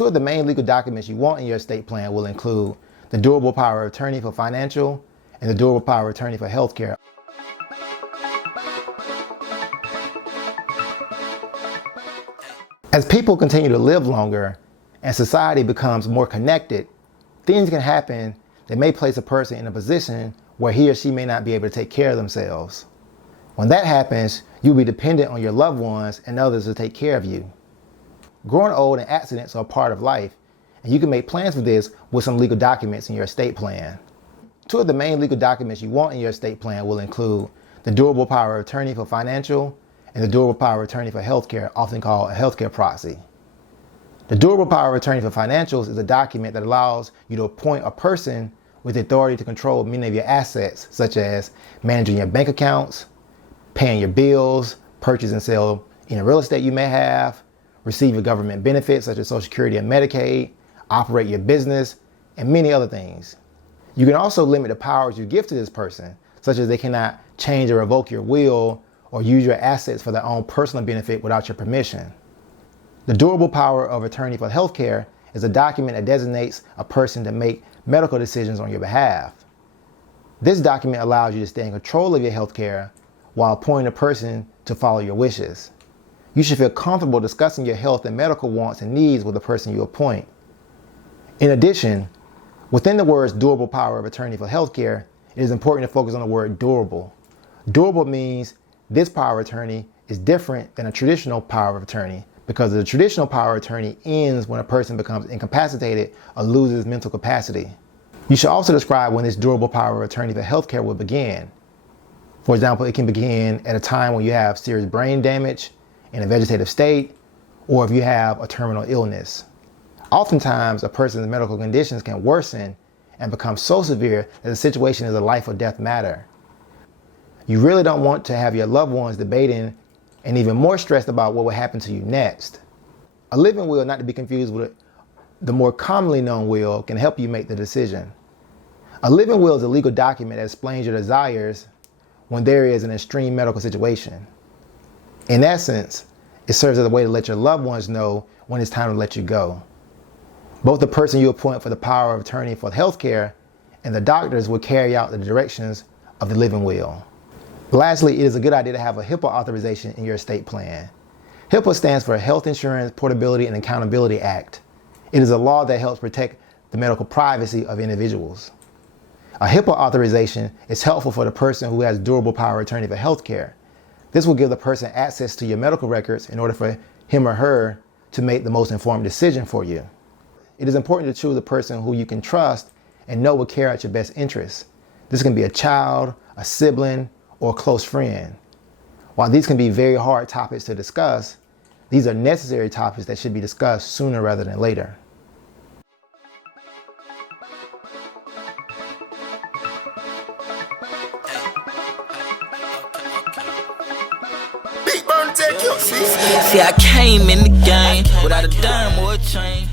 Two of the main legal documents you want in your estate plan will include the durable power of attorney for financial and the durable power of attorney for healthcare. As people continue to live longer and society becomes more connected, things can happen that may place a person in a position where he or she may not be able to take care of themselves. When that happens, you'll be dependent on your loved ones and others to take care of you. Growing old and accidents are a part of life, and you can make plans for this with some legal documents in your estate plan. Two of the main legal documents you want in your estate plan will include the durable power of attorney for financial and the durable power of attorney for healthcare, often called a healthcare proxy. The durable power of attorney for financials is a document that allows you to appoint a person with the authority to control many of your assets, such as managing your bank accounts, paying your bills, purchase and sell any real estate you may have, receive your government benefits such as Social Security and Medicaid, operate your business, and many other things. You can also limit the powers you give to this person, such as they cannot change or revoke your will or use your assets for their own personal benefit without your permission. The durable power of attorney for healthcare is a document that designates a person to make medical decisions on your behalf. This document allows you to stay in control of your healthcare while appointing a person to follow your wishes. You should feel comfortable discussing your health and medical wants and needs with the person you appoint. In addition, within the words durable power of attorney for healthcare, it is important to focus on the word durable. Durable means this power of attorney is different than a traditional power of attorney because the traditional power of attorney ends when a person becomes incapacitated or loses mental capacity. You should also describe when this durable power of attorney for healthcare will begin. For example, it can begin at a time when you have serious brain damage, in a vegetative state, or if you have a terminal illness. Oftentimes, a person's medical conditions can worsen and become so severe that the situation is a life or death matter. You really don't want to have your loved ones debating and even more stressed about what will happen to you next. A living will, not to be confused with the more commonly known will, can help you make the decision. A living will is a legal document that explains your desires when there is an extreme medical situation. In essence, it serves as a way to let your loved ones know when it's time to let you go. Both the person you appoint for the power of attorney for healthcare and the doctors will carry out the directions of the living will. Lastly, it is a good idea to have a HIPAA authorization in your estate plan. HIPAA stands for Health Insurance Portability and Accountability Act. It is a law that helps protect the medical privacy of individuals. A HIPAA authorization is helpful for the person who has durable power of attorney for healthcare. This will give the person access to your medical records in order for him or her to make the most informed decision for you. It is important to choose a person who you can trust and know will care out your best interests. This can be a child, a sibling, or a close friend. While these can be very hard topics to discuss, these are necessary topics that should be discussed sooner rather than later. See, I came in the game without a dime or a chain.